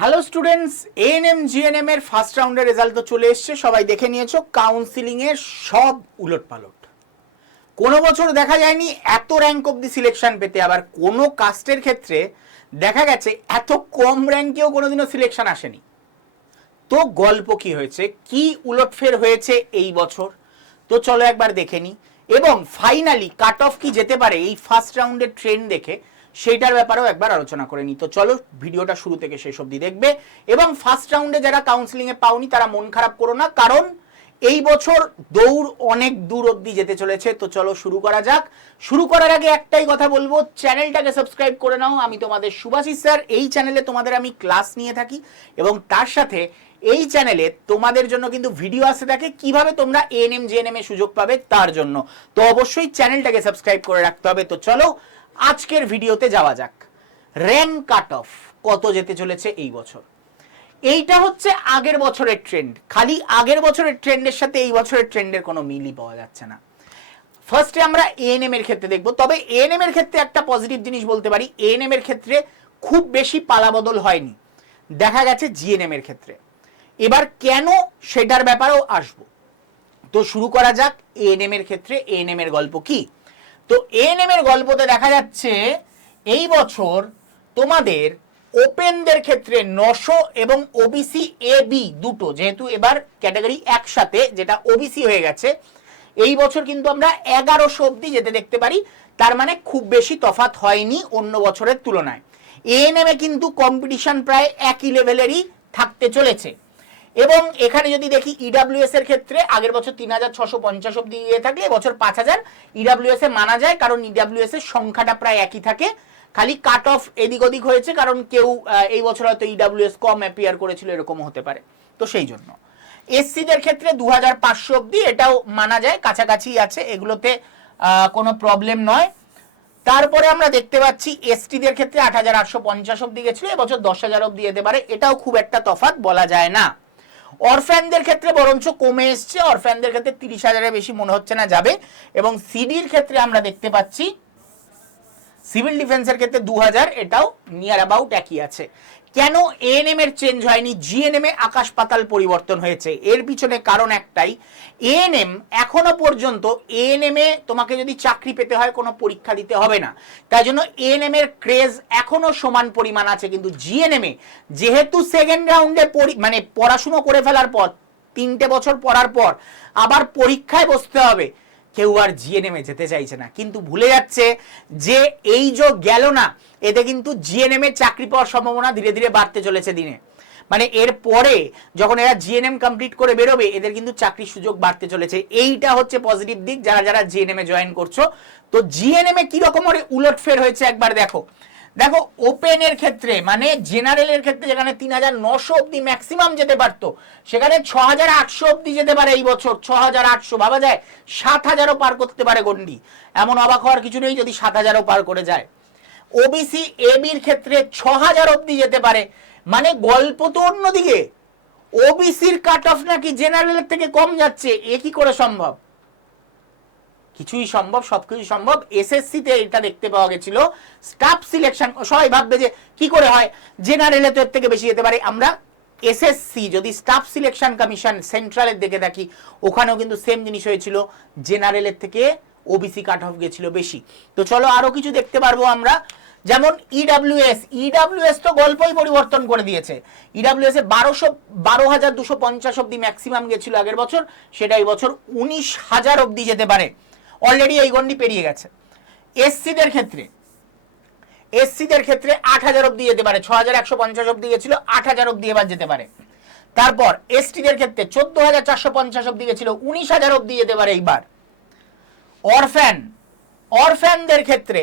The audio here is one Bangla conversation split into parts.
হ্যালো স্টুডেন্টস, এএনএম জিএনএম এর ফার্স্ট রাউন্ডের রেজাল্ট তো চলে এসছে, সবাই দেখে নিয়েছো। কাউন্সিলিং এর সব উলটপালট। কোনো বছর দেখা যায়নি এত র্যাঙ্ক অবধি সিলেকশন পেতে, আবার কোনো কাস্টের ক্ষেত্রে দেখা গেছে এত কম র্যাঙ্কেও কোনোদিনও সিলেকশন আসেনি। তো গল্প কি হয়েছে, কি উলটফের হয়েছে এই বছর, তো চলো একবার দেখে নিই। এবং ফাইনালি কাট অফ কি যেতে পারে এই ফার্স্ট রাউন্ডের ট্রেন্ড দেখে সেইটার ব্যাপারেও একবার আলোচনা করে নিই। তো চলো ভিডিওটা শুরু থেকে শেষ অবধি দেখবে। এবং ফার্স্ট রাউন্ডে যারা কাউন্সিলিংয়ে পাওনি তারা মন খারাপ করো না, কারণ এই বছর দৌড় অনেক দূর অবধি যেতে চলেছে। তো চলো শুরু করা যাক। শুরু করার আগে একটাই কথা বলবো, চ্যানেলটাকে সাবস্ক্রাইব করে নাও। আমি তোমাদের শুভাশিস স্যার, এই চ্যানেলে তোমাদের আমি ক্লাস নিয়ে থাকি এবং তার সাথে এই চ্যানেলে তোমাদের জন্য কিন্তু ভিডিও আসতে থাকে কিভাবে তোমরা এএনএম জিএনএম এ সুযোগ পাবে তার জন্য। তো অবশ্যই চ্যানেলটাকে সাবস্ক্রাইব করে রাখতে হবে। তো চলো আজকের ভিডিওতে যাওয়া যাক। র্যাঙ্ক কাট অফ কত যেতে চলেছে এই বছর, এইটা হচ্ছে আগের বছরের ট্রেন্ড। খালি আগের বছরের ট্রেন্ডের সাথে এই বছরের ট্রেন্ডের কোনো মিলই পাওয়া যাচ্ছে না। ফার্স্টে আমরা এএনএম এর ক্ষেত্রে দেখব, তবে এএনএম এর ক্ষেত্রে একটা পজিটিভ জিনিস বলতে পারি, এএনএম এর ক্ষেত্রে খুব বেশি পালাবদল হয়নি, দেখা গেছে জিএনএম এর ক্ষেত্রে। এবার কেন সেটার ব্যাপারেও আসবো। তো শুরু করা যাক এএনএম এর ক্ষেত্রে এএনএম এর গল্প কি। তো এএনএম এর গল্পতে দেখা যাচ্ছে এই বছর তোমাদের ওপেনদের ক্ষেত্রে 900 এবং ওবিসি এ বি দুটো, যেহেতু এবার ক্যাটাগরি একসাথে যেটা ওবিসি হয়ে গেছে, এই বছর কিন্তু আমরা 1100 অব্দি যেতে দেখতে পারি। তার মানে খুব বেশি তফাৎ হয়নি অন্য বছরের তুলনায়। এএনএম এ কিন্তু কম্পিটিশন প্রায় একই লেভেলেরই থাকতে চলেছে। এবং এখানে যদি দেখি ইডাব্লিউএস এর ক্ষেত্রে আগের বছর 3650 অব্দি গিয়ে থাকলে এবছর 5000 ইডাব্লিউএস এ মানা যায়, কারণ ইডাব্লিউএস এর সংখ্যাটা প্রায় একই থাকে, খালি কাট অফ এদিক ওদিক হয়েছে, কারণ কেউ এই বছর হয়তো ইডাব্লিউএস কম অ্যাপিয়ার করেছিল, এরকম হতে পারে। তো সেই জন্য এসসিদের ক্ষেত্রে 2500 অব্দি, এটাও মানা যায়, কাছাকাছি আছে, এগুলোতে কোনো প্রবলেম নয়। তারপরে আমরা দেখতে পাচ্ছি এসটিদের ক্ষেত্রে 8850 অব্দি গেছিল, এবছর 10000 অব্দি যেতে পারে, এটাও খুব একটা তফাৎ বলা যায় না। অরফ্যানদের ক্ষেত্রে বরঞ্চ কমে এসছে, অরফ্যানদের ক্ষেত্রে 30,000-এর বেশি মনে হচ্ছে না যাবে। এবং সিডির ক্ষেত্রে আমরা দেখতে পাচ্ছি সিভিল ডিফেন্সের ক্ষেত্রে 2000, এটাও নিয়ার অ্যাবাউট একই আছে। কেন এএনএম এর চেঞ্জ হয়নি, জিএনএম এ আকাশ পাতাল পরিবর্তন হয়েছে? এর পিছনে কারণ একটাই, এএনএম এখনো পর্যন্ত এএনএম এ তোমাকে যদি চাকরি পেতে হয় কোনো পরীক্ষা দিতে হবে না, তাই জন্য এএনএম এর ক্রেজ এখনো সমান পরিমাণ আছে। কিন্তু জিএনএম এ যেহেতু সেকেন্ড রাউন্ডে মানে পড়াশুনো করে ফেলার পর 3টে বছর পড়ার পর আবার পরীক্ষায় বসতে হবে, কেউ আর জিএনএম এ যেতে চাইছে না। কিন্তু ভুলে যাচ্ছে যে এই যে গেল না, এতে কিন্তু জিএনএম এর চাকরি পাওয়ার সম্ভাবনা ধীরে ধীরে বাড়তে চলেছে দিনে। মানে এর পরে যখন এরা জিএনএম কমপ্লিট করে বেরোবে, এদের কিন্তু চাকরির সুযোগ বাড়তে চলেছে। এইটা হচ্ছে পজিটিভ দিক যারা যারা জিএনএম এ জয়েন করছো। তো জিএনএম এ কি রকম উলটফের হয়েছে একবার দেখো। দেখো ওপেনের ক্ষেত্রে মানে জেনারেলের ক্ষেত্রে যেখানে 3900 অব্দি ম্যাক্সিমাম যেতে পারতো, সেখানে 6800 অব্দি যেতে পারে এই বছর। 6800 ভাবা যায়, 7000ও পার করতে পারে গন্ডি। এমন অবাক হওয়ার কিছু নেই যদি 7000ও পার করে যায়। ওবিসি এবির ক্ষেত্রে 6000 অব্দি যেতে পারে। মানে গল্প তো অন্যদিকে, ওবিসির কাট অফ নাকি জেনারেলের থেকে কম যাচ্ছে। এ কি করে সম্ভব? কিছুই সম্ভব, সবকিছু সম্ভব। এসএসসি তে এটা দেখতে পাওয়া গেছিল, স্টাফ সিলেকশন সবাই ভাববে যে কি করে হয়, জেনারেলে তো এর থেকে বেশি যেতে পারে। আমরা এসএসসি যদি স্টাফ সিলেকশন কমিশন সেন্ট্রালের দিকে দেখি, ওখানেও কিন্তু সেম জিনিস হয়েছিল, জেনারেলের থেকে ওবিসি কাট অফ গেছিল বেশি। তো চলো আরো কিছু দেখতে পারবো আমরা, যেমন ইডাব্লিউএস তো গল্পই পরিবর্তন করে দিয়েছে। ইডাব্লিউএস এ 12,250 অব্দি ম্যাক্সিমাম গেছিল আগের বছর, সেটা এই বছর 19,000 অব্দি যেতে পারে, অলরেডি এই গন্ডি পেরিয়ে গেছে। এসসিদের ক্ষেত্রে 8,000 অব্দি যেতে পারে, 6,150 অব্দি গেছিল, 8,000 অব্দি এবার যেতে পারে। তারপর এসটিদের ক্ষেত্রে 14,450 অব্দি গেছিল, 19,000 অব্দি যেতে পারে এইবার। অরফ্যানদের ক্ষেত্রে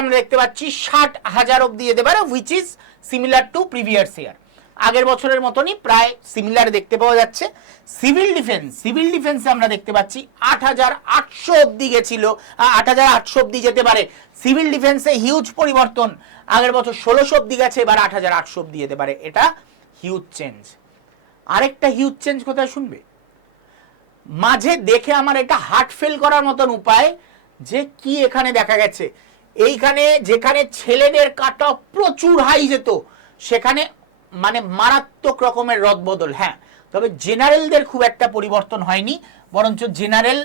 আমরা দেখতে পাচ্ছি 60,000 অব্দি যেতে পারে, which is similar to previous year. আগের বছরের মতনই প্রায় সিমিলার দেখতে পাওয়া যাচ্ছে। সিভিল ডিফেন্সে আমরা দেখতে পাচ্ছি 8,800 অব্দি গেছিল, 8,800 অব্দি যেতে পারে। সিভিল ডিফেন্সে হিউজ পরিবর্তন, আগের বছর 1600 অব্দি গেছে, এবার 8,800 অব্দি যেতে পারে। এটা হিউজ চেঞ্জ। আরেকটা হিউজ চেঞ্জ কোথায় শুনবে, মাঝে দেখে আমার এটা হার্ট ফেল করার মতন উপায়, যে কি এখানে দেখা গেছে, এইখানে যেখানে ছেলেদের কাট অফ প্রচুর হাই যেত, সেখানে মানে মারাত্মক রকমের রদবদল। হ্যাঁ, তবে জেনারেলদের খুব একটা পরিবর্তন হয়নি, বরঞ্চ জেনারেল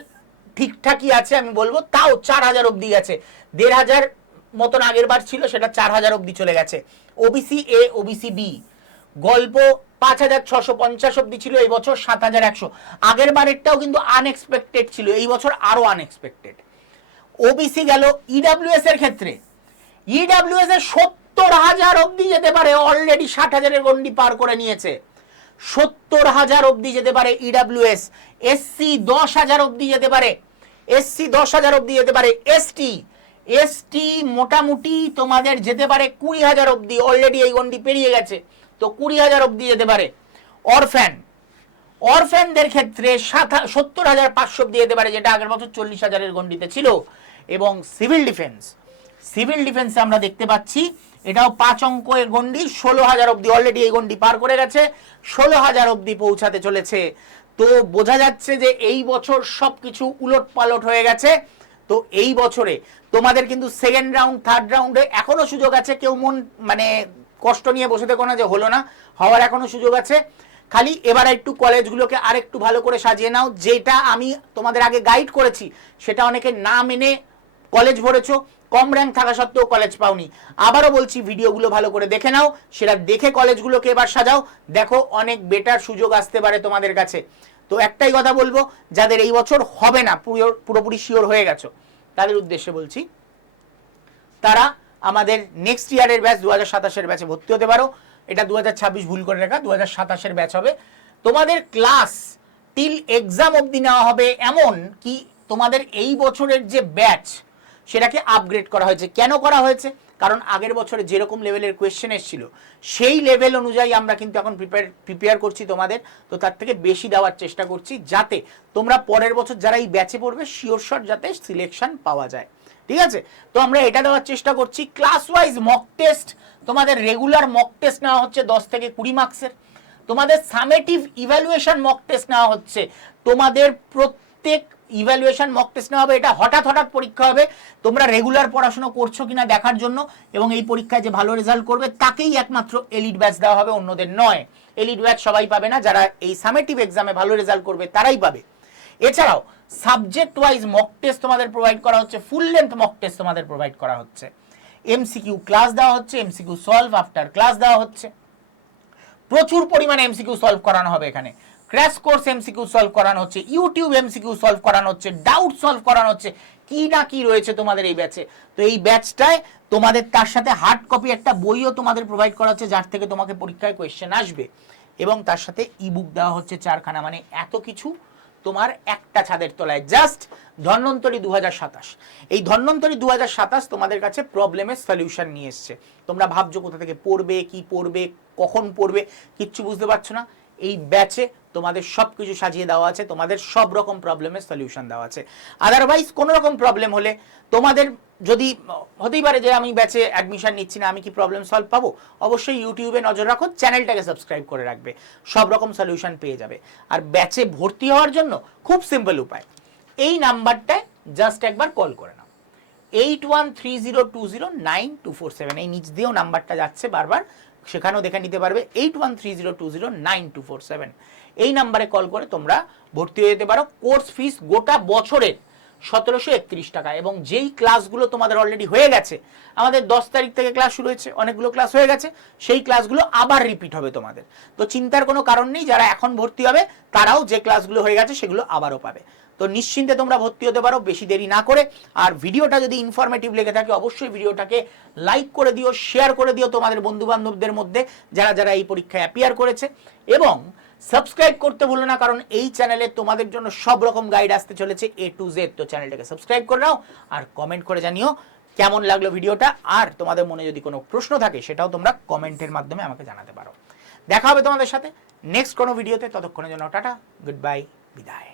ঠিকঠাকই আছে আমি বলবো। তাও 4000 অবধি গেছে, 1500 মতন আগের বার ছিল, সেটা 4000 অবধি চলে গেছে। ওবিসি এ, ওবিসি বি গল্প 5650 অবধি ছিল, এই বছর 7100। আগের বারেরটাও কিন্তু আনএক্সপেক্টেড ছিল, এই বছর আরো আনএক্সপেক্টেড। ওবিসি গেল। ইডাব্লিউএস এর ক্ষেত্রে ইডাব্লিউএস এর 70,000 অবধি যেতে পারে, অলরেডি 60,000-এর গন্ডি পার করে নিয়েছে। 70,000 অবধি যেতে পারে ইডাব্লিউএস। এসসি 10,000 অবধি যেতে পারে, এসসি 10,000 অবধি যেতে পারে। এসটি মোটামুটি তোমাদের যেতে পারে 20,000 অবধি, অলরেডি এই গন্ডি পেরিয়ে গেছে, তো 20,000 অবধি যেতে পারে। অরফ্যানদের ক্ষেত্রে 70,500 অবধি যেতে পারে, যেটা আগের বছর 40,000-এর গন্ডিতে ছিল। এবং সিভিল ডিফেন্সে আমরা দেখতে পাচ্ছি এটাও 5 অঙ্কের গন্ডি, 16,000 অবধি, অলরেডি এই গন্ডি পার করে গেছে, 16,000 অবধি পৌঁছাতে চলেছে। তো বোঝা যাচ্ছে যে এই বছর সবকিছু উলট পালট হয়ে গেছে। তো এই বছরে তোমাদের কিন্তু সেকেন্ড রাউন্ড, থার্ড রাউন্ডে এখনো সুযোগ আছে। কেউ মন মানে কষ্ট নিয়ে বসে দেখো না যে হলো না, হওয়ার এখনো সুযোগ আছে। খালি এবার একটু কলেজগুলোকে আরেকটু ভালো করে সাজিয়ে নাও। যেটা আমি তোমাদের আগে গাইড করেছি সেটা অনেকে না মেনে কলেজ ভরেছো, কম র্যাঙ্ক থাকা সত্ত্বেও কলেজ পাওনি। আবারও বলছি, ভিডিওগুলো ভালো করে দেখে নাও, সেটা দেখে কলেজগুলোকে এবার সাজাও। দেখো অনেক বেটার সুযোগ আসতে পারে তোমাদের কাছে। তো একটাই কথা বলবো, যাদের এই বছর হবে না, পুরোপুরি শিওর হয়ে গেছো, তাদের উদ্দেশ্যে বলছি, তারা আমাদের নেক্সট ইয়ারের ব্যাচ 2027-এর ব্যাচে ভর্তি হতে পারো। এটা 2026 ভুল করে রাখা, 2027-এর ব্যাচ হবে। তোমাদের ক্লাস টিল এক্সাম অবধি নেওয়া হবে, এমন কি তোমাদের এই বছরের যে ব্যাচ সেটাকে আপগ্রেড করা হয়েছে। কেন করা হয়েছে? কারণ আগের বছরে যেরকম লেভেলের কোয়েশ্চেন এসেছিল সেই লেভেল অনুযায়ী আমরা কিন্তু এখন প্রিপেয়ার করছি তোমাদের। তো তার থেকে বেশি দেওয়ার চেষ্টা করছি, যাতে তোমরা পরের বছর যারা এই ব্যাচে পড়বে শিওর শট যাতে সিলেকশন পাওয়া যায়। ঠিক আছে? তো আমরা এটা দেওয়ার চেষ্টা করছি। ক্লাস ওয়াইজ মক টেস্ট, তোমাদের রেগুলার মক টেস্ট নেওয়া হচ্ছে 10 থেকে 20 মার্কসের। তোমাদের সামেটিভ ইভ্যালুয়েশন মক টেস্ট নেওয়া হচ্ছে। তোমাদের প্রত্যেক ইভ্যালুয়েশন মক টেস্ট নেওয়া হবে। এটা হঠাৎ পরীক্ষা হবে, তোমরা রেগুলার পড়াশোনা করছো কিনা দেখার জন্য, এবং এই পরীক্ষায় যে ভালো রেজাল্ট করবে তাকেই একমাত্র এলিট ব্যাচ দেওয়া হবে, অন্যদের নয়। এলিট ব্যাচ সবাই পাবে না, যারা এই সামেটিভ এক্সামে ভালো রেজাল্ট করবে তারাই পাবে। এছাড়াও সাবজেক্ট ওয়াইজ মক টেস্ট তোমাদের প্রোভাইড করা হচ্ছে, ফুল লেন্থ মক টেস্ট তোমাদের প্রোভাইড করা হচ্ছে। এমসিকিউ ক্লাস দেওয়া হচ্ছে, এমসিকিউ সলভ আফটার ক্লাস দেওয়া হচ্ছে। প্রচুর পরিমাণে এমসিকিউ সলভ করানো হবে এখানে। ক্র্যাশ কোর্স এমসিকিউ সলভ করানো হচ্ছে, ইউটিউব এমসিকিউ সলভ করানো হচ্ছে, ডাউট সলভ করানো হচ্ছে, কি না কি রয়েছে তোমাদের এই ব্যাচে। তো এই ব্যাচটায় তোমাদের তার সাথে হার্ড কপি একটা বইও তোমাদের প্রোভাইড করা হচ্ছে, যার থেকে তোমাকে পরীক্ষায় কোয়েশ্চেন আসবে, এবং তার সাথে ইবুক দেওয়া হচ্ছে 4খানা। মানে এত কিছু তোমার একটা ছাদের তলায়। জাস্ট ধন্বন্তরী 2027। এই ধন্বন্তরী 2027 তোমাদের কাছে প্রবলেমের সলিউশন নিয়ে এসছে। তোমরা ভাবছো কোথা থেকে পড়বে, কি পড়বে, কখন পড়বে, কিচ্ছু বুঝতে পারছো না। এই ব্যাচে তোমাদের সব কিছু সাজিয়ে দেওয়া আছে, তোমাদের সব রকম প্রবলেমের সলিউশন দেওয়া আছে। আদারওয়াইজ কোনো রকম প্রবলেম হলে তোমাদের যদি হতেই পারে যে আমি ব্যাচে অ্যাডমিশন নিচ্ছি না, আমি কি প্রবলেম সলভ পাবো, অবশ্যই ইউটিউবে নজর রাখো, চ্যানেলটাকে সাবস্ক্রাইব করে রাখবে, সব রকম সলিউশন পেয়ে যাবে। আর ব্যাচে ভর্তি হওয়ার জন্য খুব সিম্পল উপায়, এই নাম্বারটায় জাস্ট একবার কল করে নাও, 8130209247। এই নিচ দিয়েও নাম্বারটা যাচ্ছে বারবার, সেখানেও দেখে নিতে পারবে, 8130209247। এই নাম্বারে কল করে তোমরা ভর্তি হয়ে যেতে পারো। কোর্স ফিস গোটা বছরের 1731 টাকা। এবং যেই ক্লাসগুলো তোমাদের অলরেডি হয়ে গেছে, আমাদের 10 তারিখ থেকে ক্লাস শুরু হয়েছে, অনেকগুলো ক্লাস হয়ে গেছে, সেই ক্লাসগুলো আবার রিপিট হবে তোমাদের। তো চিন্তার কোনো কারণ নেই, যারা এখন ভর্তি হবে তারাও যে ক্লাসগুলো হয়ে গেছে সেগুলো আবারও পাবে। তো নিশ্চিন্তে তোমরা ভর্তি হতে পারো, বেশি দেরি না করে। আর ভিডিওটা যদি ইনফরমেটিভ লেগে থাকে অবশ্যই ভিডিওটাকে লাইক করে দিও, শেয়ার করে দিও তোমাদের বন্ধু বান্ধবদের মধ্যে যারা যারা এই পরীক্ষায় অ্যাপিয়ার করেছে, এবং সাবস্ক্রাইব করতে ভুলো না, কারণ এই চ্যানেলে তোমাদের জন্য সব রকম গাইড আসতে চলেছে A to Z। তো চ্যানেলটাকে সাবস্ক্রাইব করে নাও, আর কমেন্ট করে জানিও কেমন লাগলো ভিডিওটা। আর তোমাদের মনে যদি কোনো প্রশ্ন থাকে সেটাও তোমরা কমেন্টের মাধ্যমে আমাকে জানাতে পারো। দেখা হবে তোমাদের সাথে নেক্সট কোনো ভিডিওতে, ততক্ষণের জন্য টাটা, গুড বাই, বিদায়।